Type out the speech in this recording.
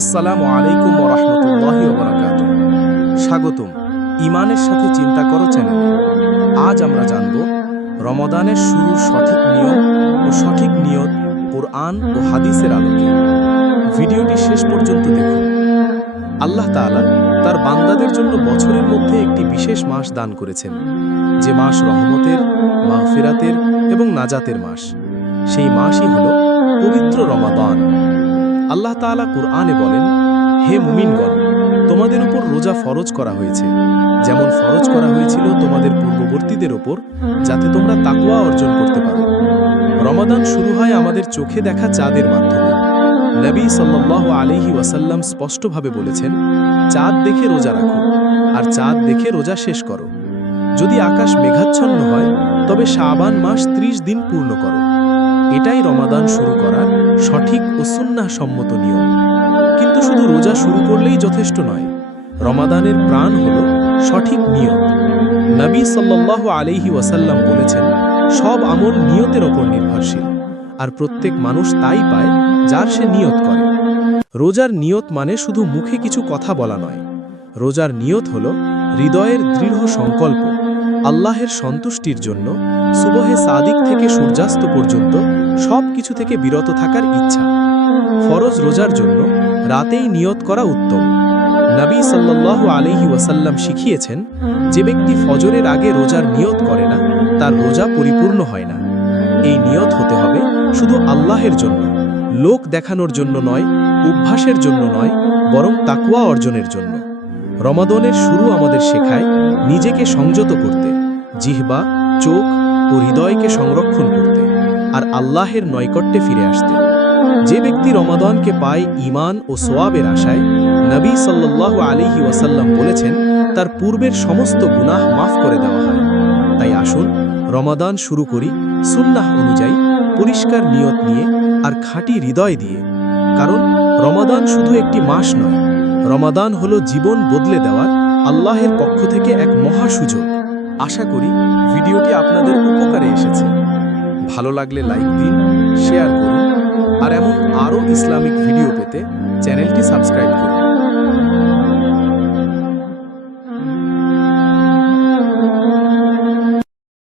আসসালামু আলাইকুম ওয়া রাহমাতুল্লাহি ওয়া বারাকাতুহু। স্বাগতম ইমানের সাথে চিন্তা করো চ্যানেলে। আজ আমরা জানব রমাদানের শুরুর সঠিক নিয়ম ও সঠিক নিয়ত কোরআন ও হাদিসের আলোকে। ভিডিওটি শেষ পর্যন্ত দেখুন। আল্লাহ তাআলা তার বান্দাদের জন্য বছরের মধ্যে একটি বিশেষ মাস দান করেছেন, যে মাস রহমতের, মাগফিরাতের এবং নাজাতের মাস। সেই মাসই হল পবিত্র রমাদান। আল্লাহ তাআলা কুরআনে বলেন, হে মুমিনগণ, তোমাদের উপর রোজা ফরজ করা হয়েছে, যেমন ফরজ করা হয়েছিল তোমাদের পূর্ববর্তীদের ওপর, যাতে তোমরা তাকওয়া অর্জন করতে পারো। রমাদান শুরু হয় আমাদের চোখে দেখা চাঁদের মাধ্যমে। নবী সাল্লাল্লাহু আলাইহি ওয়াসাল্লাম স্পষ্টভাবে বলেছেন, চাঁদ দেখে রোজা রাখো, আর চাঁদ দেখে রোজা শেষ করো। যদি আকাশ মেঘাচ্ছন্ন হয়, তবে শাবান মাস 30 দিন পূর্ণ করো। এটাই রমাদান শুরু করার সঠিক ও সুন্নাহ সম্মত নিয়ম। কিন্তু শুধু রোজা শুরু করলেই যথেষ্ট নয়। রমাদানের প্রাণ হল সঠিক নিয়ত। নবী সাল্লাল্লাহু আলাইহি ওয়াসাল্লাম বলেছেন, সব আমল নিয়তের ওপর নির্ভরশীল, আর প্রত্যেক মানুষ তাই পায় যার সে নিয়ত করে। রোজার নিয়ত মানে শুধু মুখে কিছু কথা বলা নয়। রোজার নিয়ত হল হৃদয়ের দৃঢ় সংকল্প, আল্লাহের সন্তুষ্টির জন্য সুবহে সাদিক থেকে সূর্যাস্ত পর্যন্ত সব কিছু থেকে বিরত থাকার ইচ্ছা। ফরজ রোজার জন্য রাতেই নিয়ত করা উত্তম। নবী সাল্লাল্লাহু আলাইহি ওয়াসাল্লাম শিখিয়েছেন, যে ব্যক্তি ফজরের আগে রোজার নিয়ত করে না, তার রোজা পরিপূর্ণ হয় না। এই নিয়ত হতে হবে শুধু আল্লাহের জন্য, লোক দেখানোর জন্য নয়, অভ্যাসের জন্য নয়, বরং তাকওয়া অর্জনের জন্য। রমাদানের শুরু আমাদের শেখায় নিজেকে সংযত করতে, জিহ্বা, চোখ ও হৃদয়কে সংরক্ষণ করতে, আর আল্লাহের নৈকট্যে ফিরে আসতে। যে ব্যক্তি রমাদানকে পায় ঈমান ও সোয়াবের আশায়, নবী সাল্লাল্লাহু আলাইহি ওয়াসাল্লাম বলেছেন, তার পূর্বের সমস্ত গুনাহ মাফ করে দেওয়া হয়। তাই আসুন রমাদান শুরু করি সুন্নাহ অনুযায়ী, পরিষ্কার নিয়ত নিয়ে আর খাঁটি হৃদয় দিয়ে। কারণ রমাদান শুধু একটি মাস নয়, রমাদান হলো জীবন বদলে দেওয়ার আল্লাহের পক্ষ থেকে এক মহা সুযোগ। আশা করি ভিডিওটি আপনাদের উপকারে এসেছে। ভালো লাগলে লাইক দিন, শেয়ার করুন, আর এমন আরও ইসলামিক ভিডিও পেতে চ্যানেলটি সাবস্ক্রাইব করুন।